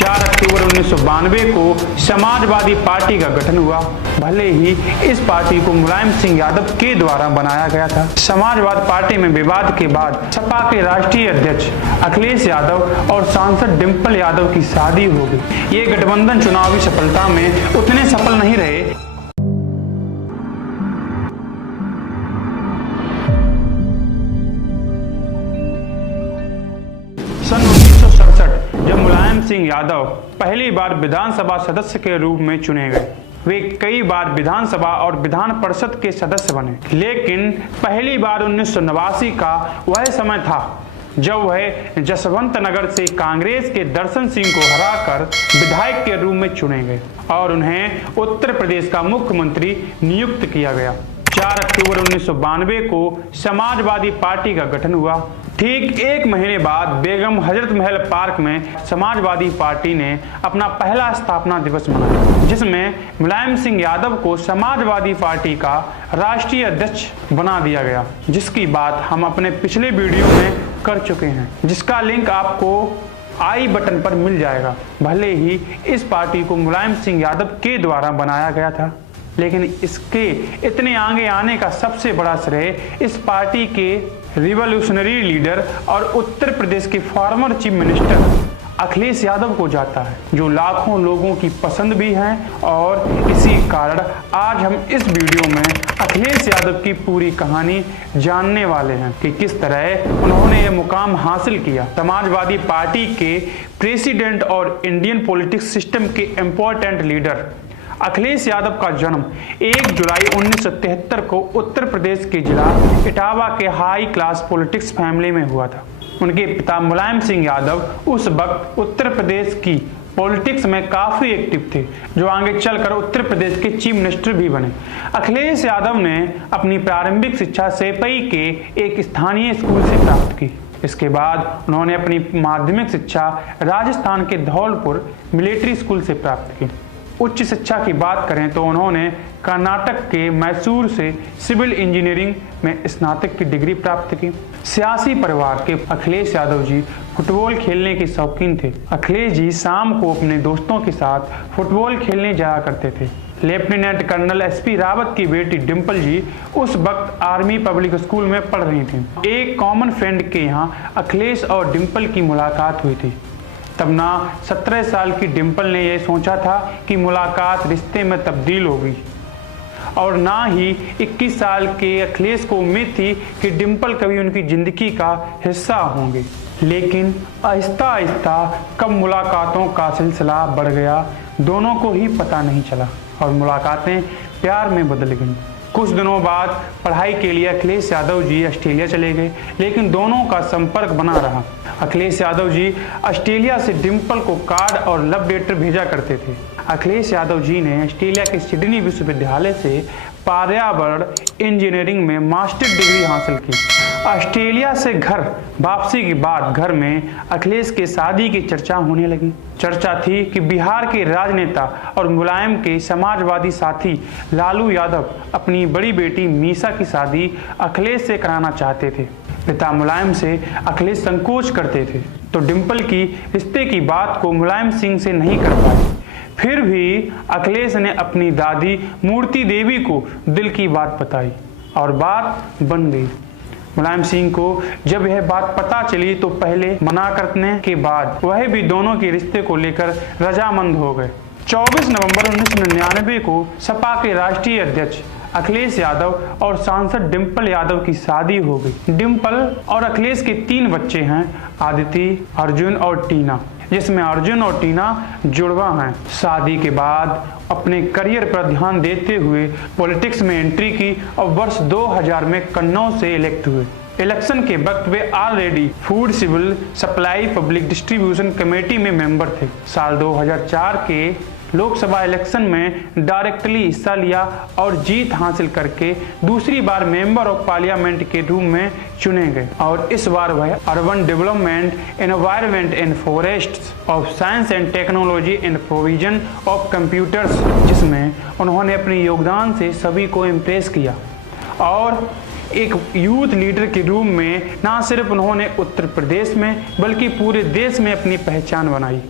4 अक्टूबर 1992 को समाजवादी पार्टी का गठन हुआ। भले ही इस पार्टी को मुलायम सिंह यादव के द्वारा बनाया गया था। समाजवाद पार्टी में विवाद के बाद सपा के राष्ट्रीय अध्यक्ष अखिलेश यादव और सांसद डिंपल यादव की शादी हो गई। ये गठबंधन चुनावी सफलता में उतने सफल नहीं रहे। सन 1967 जब मुलायम सिंह यादव पहली बार विधानसभा सदस्य के रूप में चुने गए, वे कई बार विधानसभा और विधान परिषद के सदस्य बने, लेकिन पहली बार 1989 का वह समय था जब वह जसवंत नगर से कांग्रेस के दर्शन सिंह को हराकर विधायक के रूप में चुने गए और उन्हें उत्तर प्रदेश का मुख्यमंत्री नियुक्त किया गया। 4 अक्टूबर 1992 को समाजवादी पार्टी का गठन हुआ। ठीक एक महीने बाद बेगम हजरत महल पार्क में समाजवादी पार्टी ने अपना पहला स्थापना दिवस मनाया, जिसमें मुलायम सिंह यादव को समाजवादी पार्टी का राष्ट्रीय अध्यक्ष बना दिया गया, जिसकी बात हम अपने पिछले वीडियो में कर चुके हैं, जिसका लिंक आपको आई बटन पर मिल जाएगा। भले ही इस पार्टी को मुलायम सिंह यादव के द्वारा बनाया गया था, लेकिन इसके इतने आगे आने का सबसे बड़ा श्रेय इस पार्टी के रिवॉल्यूशनरी लीडर और उत्तर प्रदेश के former chief minister Akhilesh Yadav को जाता है, जो लाखों लोगों की पसंद भी हैं। और इसी कारण आज हम इस वीडियो में अखिलेश यादव की पूरी कहानी जानने वाले हैं कि किस तरह उन्होंने ये मुकाम हासिल किया। समाजवादी पार्टी के प्रेसिडेंट और इंडियन पॉलिटिक्स सिस्टम के इम्पोर्टेंट लीडर अखिलेश यादव का जन्म 1 जुलाई 1973 को उत्तर प्रदेश के जिला इटावा के हाई क्लास पॉलिटिक्स फैमिली में हुआ था। उनके पिता मुलायम सिंह यादव उस वक्त उत्तर प्रदेश की पॉलिटिक्स में काफी एक्टिव थे, जो आगे चलकर उत्तर प्रदेश के चीफ मिनिस्टर भी बने। अखिलेश यादव ने अपनी प्रारंभिक शिक्षा सेपई के एक स्थानीय स्कूल से प्राप्त की। इसके बाद उन्होंने अपनी माध्यमिक शिक्षा राजस्थान के धौलपुर मिलिट्री स्कूल से प्राप्त की। उच्च शिक्षा की बात करें तो उन्होंने कर्नाटक के मैसूर से सिविल इंजीनियरिंग में स्नातक की डिग्री प्राप्त की। सियासी परिवार के अखिलेश यादव जी फुटबॉल खेलने के शौकीन थे। अखिलेश जी शाम को अपने दोस्तों के साथ फुटबॉल खेलने जाया करते थे। लेफ्टिनेंट कर्नल एसपी रावत की बेटी डिंपल जी उस वक्त आर्मी पब्लिक स्कूल में पढ़ रही थी। एक कॉमन फ्रेंड के यहाँ अखिलेश और डिंपल की मुलाकात हुई थी। तब ना 17 साल की डिंपल ने यह सोचा था कि मुलाकात रिश्ते में तब्दील होगी, और ना ही 21 साल के अखिलेश को उम्मीद थी कि डिंपल कभी उनकी जिंदगी का हिस्सा होंगे। लेकिन आहिस्ता आहिस्ता कब मुलाकातों का सिलसिला बढ़ गया, दोनों को ही पता नहीं चला और मुलाकातें प्यार में बदल गईं। कुछ दिनों बाद पढ़ाई के लिए अखिलेश यादव जी ऑस्ट्रेलिया चले गए, लेकिन दोनों का संपर्क बना रहा। अखिलेश यादव जी ऑस्ट्रेलिया से डिंपल को कार्ड और लव लेटर भेजा करते थे। अखिलेश यादव जी ने ऑस्ट्रेलिया के सिडनी विश्वविद्यालय से पर्यावरण इंजीनियरिंग में मास्टर डिग्री हासिल की। ऑस्ट्रेलिया से घर वापसी के बाद घर में अखिलेश के शादी की चर्चा होने लगी। चर्चा थी कि बिहार के राजनेता और मुलायम के समाजवादी साथी लालू यादव अपनी बड़ी बेटी मीसा की शादी अखिलेश से कराना चाहते थे। पिता मुलायम से अखिलेश संकोच करते थे, तो डिंपल की रिश्ते की बात को मुलायम सिंह से नहीं कर पाए। फिर भी अखिलेश ने अपनी दादी मूर्ति देवी को दिल की बात बताई और बात बन गई। मुलायम सिंह को जब यह बात पता चली तो पहले मना करने के बाद वह भी दोनों के रिश्ते को लेकर रजामंद हो गए। 24 नवंबर 1999 को सपा के राष्ट्रीय अध्यक्ष अखिलेश यादव और सांसद डिंपल यादव की शादी हो गई। डिंपल और अखिलेश के 3 बच्चे हैं, आदिति, अर्जुन और टीना, जिसमें अर्जुन और टीना जुड़वा हैं। शादी के बाद अपने करियर पर ध्यान देते हुए पॉलिटिक्स में एंट्री की और वर्ष 2000 में कन्नौज से इलेक्ट हुए। इलेक्शन के वक्त वे already food civil supply public distribution committee में मेंबर थे। साल 2004 के लोकसभा इलेक्शन में डायरेक्टली हिस्सा लिया और जीत हासिल करके दूसरी बार मेंबर ऑफ पार्लियामेंट के रूप में चुने गए, और इस बार वह urban development, environment and forests of science and technology and provision of computers, जिसमें उन्होंने अपने योगदान से सभी को इम्प्रेस किया। और एक यूथ लीडर के रूप में न सिर्फ उन्होंने उत्तर प्रदेश में बल्कि पूरे देश में अपनी पहचान बनाई।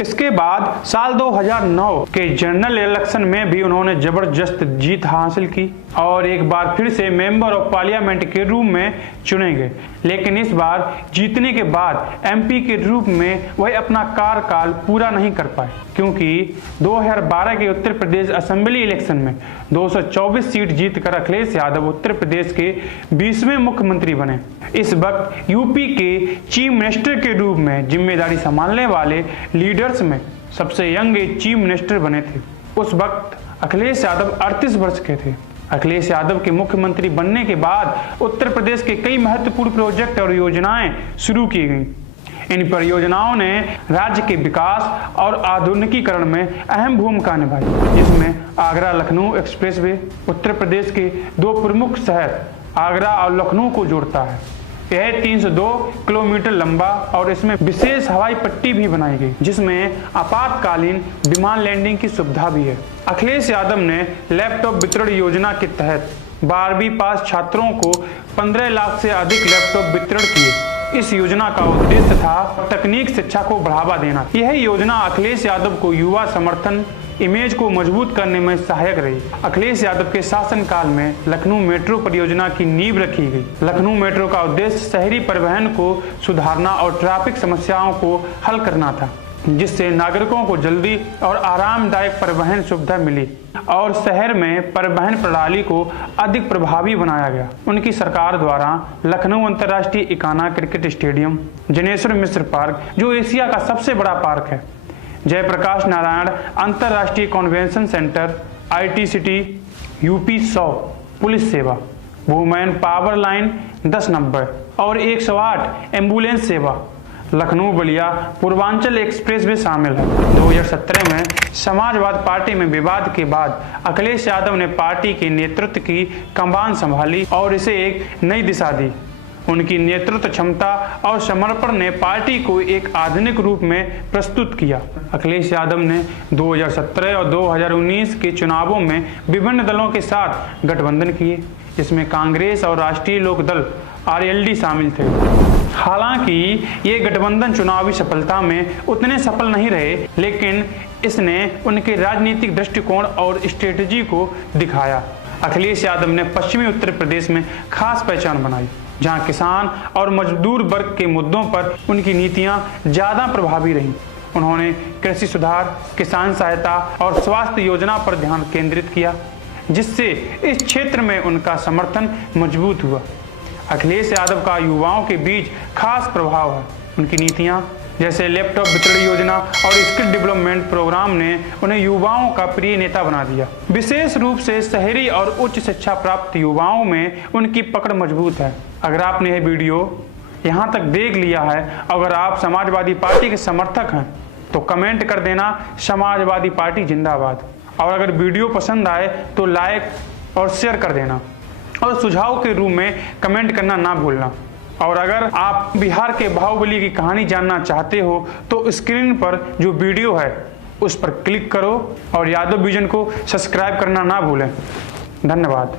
इसके बाद साल 2009 के जनरल इलेक्शन में भी उन्होंने जबरदस्त जीत हासिल की और एक बार फिर से मेंबर ऑफ पार्लियामेंट के रूप में चुने गए। लेकिन इस बार जीतने के बाद एमपी के रूप में वह अपना कार्यकाल पूरा नहीं कर पाए, क्योंकि 2012 के उत्तर प्रदेश असेंबली इलेक्शन में 224 सीट जीतकर अखिलेश यादव उत्तर प्रदेश के 20वें मुख्यमंत्री बने। इस वक्त यूपी के चीफ मिनिस्टर के रूप में जिम्मेदारी संभालने वाले लीडर्स में सबसे यंग चीफ मिनिस्टर बने थे। उस वक्त अखिलेश यादव 38 वर्ष के थे। अखिलेश यादव के मुख्यमंत्री बनने के बाद उत्तर प्रदेश के कई महत्वपूर्ण प्रोजेक्ट और योजनाएं शुरू की गईं। इन परियोजनाओं ने राज्य के विकास और आधुनिकीकरण में अहम भूमिका निभाई, जिसमें आगरा लखनऊ एक्सप्रेसवे उत्तर प्रदेश के 2 प्रमुख शहर आगरा और लखनऊ को जोड़ता है। यह 302 किलोमीटर लंबा और इसमें विशेष हवाई पट्टी भी बनाई गई, जिसमें आपातकालीन विमान लैंडिंग की सुविधा भी है। अखिलेश यादव ने लैपटॉप वितरण योजना के तहत 12वीं पास छात्रों को 15 लाख से अधिक लैपटॉप वितरण किए। इस योजना का उद्देश्य था तकनीक शिक्षा को बढ़ावा देना। यह योजना अखिलेश यादव को युवा समर्थन इमेज को मजबूत करने में सहायक रही। अखिलेश यादव के शासनकाल में लखनऊ मेट्रो परियोजना की नींव रखी गई। लखनऊ मेट्रो का उद्देश्य शहरी परिवहन को सुधारना और ट्रैफिक समस्याओं को हल करना था, जिससे नागरिकों को जल्दी और आरामदायक परिवहन सुविधा मिली और शहर में परिवहन प्रणाली को अधिक प्रभावी बनाया गया। उनकी सरकार द्वारा लखनऊ अंतर्राष्ट्रीय Ekana cricket stadium, Janeshwar Mishra park जो एशिया का सबसे बड़ा पार्क है, जयप्रकाश नारायण अंतर्राष्ट्रीय convention centre, IT city, UP 100 police सेवा, वुमेन पावर लाइन 1090 और 108 एम्बुलेंस सेवा, लखनऊ बलिया पूर्वांचल एक्सप्रेस भी शामिल है। 2017 में समाजवाद पार्टी में विवाद के बाद अखिलेश यादव ने पार्टी के नेतृत्व की कमान संभाली और इसे एक नई दिशा दी। उनकी नेतृत्व क्षमता और समर्पण ने पार्टी को एक आधुनिक रूप में प्रस्तुत किया। अखिलेश यादव ने 2017 और 2019 के चुनावों में विभिन्न दलों के साथ गठबंधन किए, जिसमें कांग्रेस और राष्ट्रीय लोक दल RLD शामिल थे। हालांकि ये गठबंधन चुनावी सफलता में उतने सफल नहीं रहे, लेकिन इसने उनके राजनीतिक दृष्टिकोण और स्ट्रेटेजी को दिखाया। अखिलेश यादव ने पश्चिमी उत्तर प्रदेश में खास पहचान बनाई, जहां किसान और मजदूर वर्ग के मुद्दों पर उनकी नीतियां ज्यादा प्रभावी रहीं। उन्होंने कृषि सुधार, किसान सहायता और स्वास्थ्य योजना पर ध्यान केंद्रित किया, जिससे इस क्षेत्र में उनका समर्थन मजबूत हुआ। अखिलेश यादव का युवाओं के बीच खास प्रभाव है। उनकी नीतियां जैसे लैपटॉप वितरण योजना और स्किल डेवलपमेंट प्रोग्राम ने उन्हें युवाओं का प्रिय नेता बना दिया। विशेष रूप से शहरी और उच्च शिक्षा प्राप्त युवाओं में उनकी पकड़ मजबूत है। अगर आपने यह वीडियो यहाँ तक देख लिया है, अगर आप समाजवादी पार्टी के समर्थक हैं तो कमेंट कर देना समाजवादी पार्टी जिंदाबाद। और अगर वीडियो पसंद आए तो लाइक और शेयर कर देना और सुझाव के रूप में कमेंट करना ना भूलना। और अगर आप बिहार के बाहुबली की कहानी जानना चाहते हो तो स्क्रीन पर जो वीडियो है उस पर क्लिक करो और यादव विजन को सब्सक्राइब करना ना भूलें। धन्यवाद।